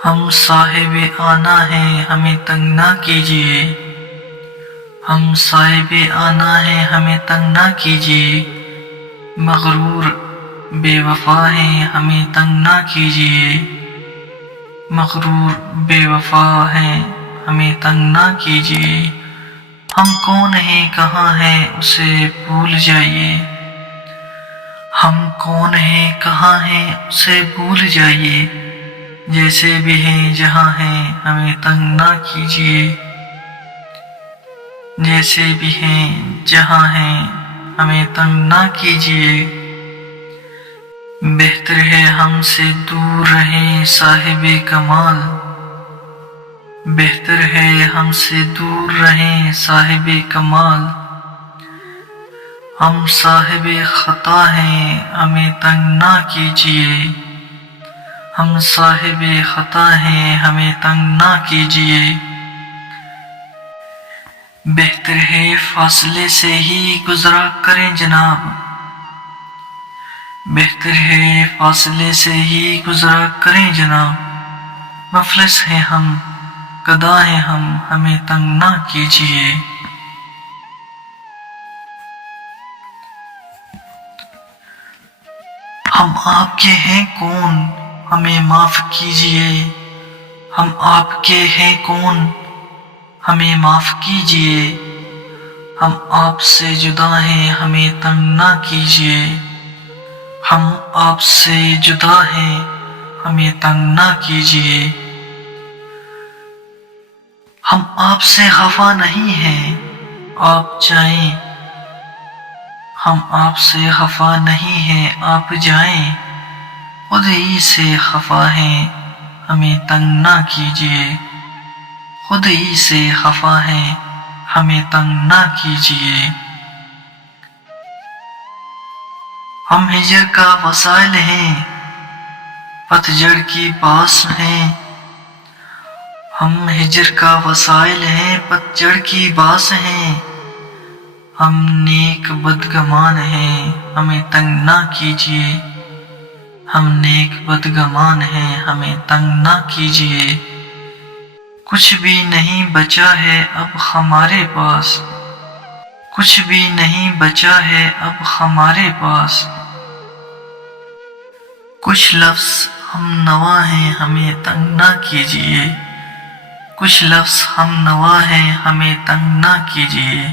ہم صاحب آنا ہیں ہمیں تنگ نہ کیجیے، ہم صاحب آنا ہیں ہمیں تنگ نہ کیجیے، مغرور بے وفا ہیں ہمیں تنگ نہ کیجیے، مغرور بے وفا ہیں ہمیں تنگ نہ کیجیے، ہم کون ہیں کہاں ہیں اسے بھول جائیے، ہم کون ہیں کہاں ہیں اسے بھول جائیے، جیسے بھی ہیں جہاں ہیں ہمیں تنگ نہ کیجیے، جیسے بھی ہیں جہاں ہیں ہمیں تنگ نہ کیجیے، بہتر ہے ہم سے دور رہیں صاحب کمال، بہتر ہے ہم سے دور رہیں صاحب کمال، ہم صاحب خطا ہیں ہمیں تنگ نہ کیجیے، ہم صاحب خطا ہیں ہمیں تنگ نہ کیجیے، بہتر ہے فاصلے سے ہی گزرا کریں جناب، بہتر ہے فاصلے سے ہی گزرا کریں جناب، مفلس ہیں ہم گدھا ہیں ہم ہمیں تنگ نہ کیجیے، ہم آپ کے ہیں کون ہمیں معاف کیجیے، ہم آپ کے ہیں کون ہمیں معاف کیجیے، ہم آپ سے جدا ہیں ہمیں تنگ نہ کیجیے، ہم آپ سے جدا ہیں ہمیں تنگ نہ کیجیے، ہم آپ سے خفا نہیں ہیں آپ جائیں، ہم آپ سے خفا نہیں ہیں آپ جائیں، خود ہی سے خفا ہیں ہمیں تنگ نہ کیجیے، خود ہی سے خفا ہیں ہمیں تنگ نہ کیجیے، ہم ہجر کا وسائل ہیں پتجھڑ کی باس ہیں، ہم ہجر کا وسائل ہیں پتجھڑ کی باس ہیں، ہم نیک بدگمان ہیں ہمیں تنگ نہ کیجیے، ہم نیک بدگمان ہیں ہمیں تنگ نہ کیجیے، کچھ بھی نہیں بچا ہے اب ہمارے پاس، کچھ بھی نہیں بچا ہے اب ہمارے پاس، کچھ لفظ ہم نوا ہیں ہمیں تنگ نہ کیجیے، کچھ لفظ ہم نوا ہیں ہمیں تنگ نہ کیجیے،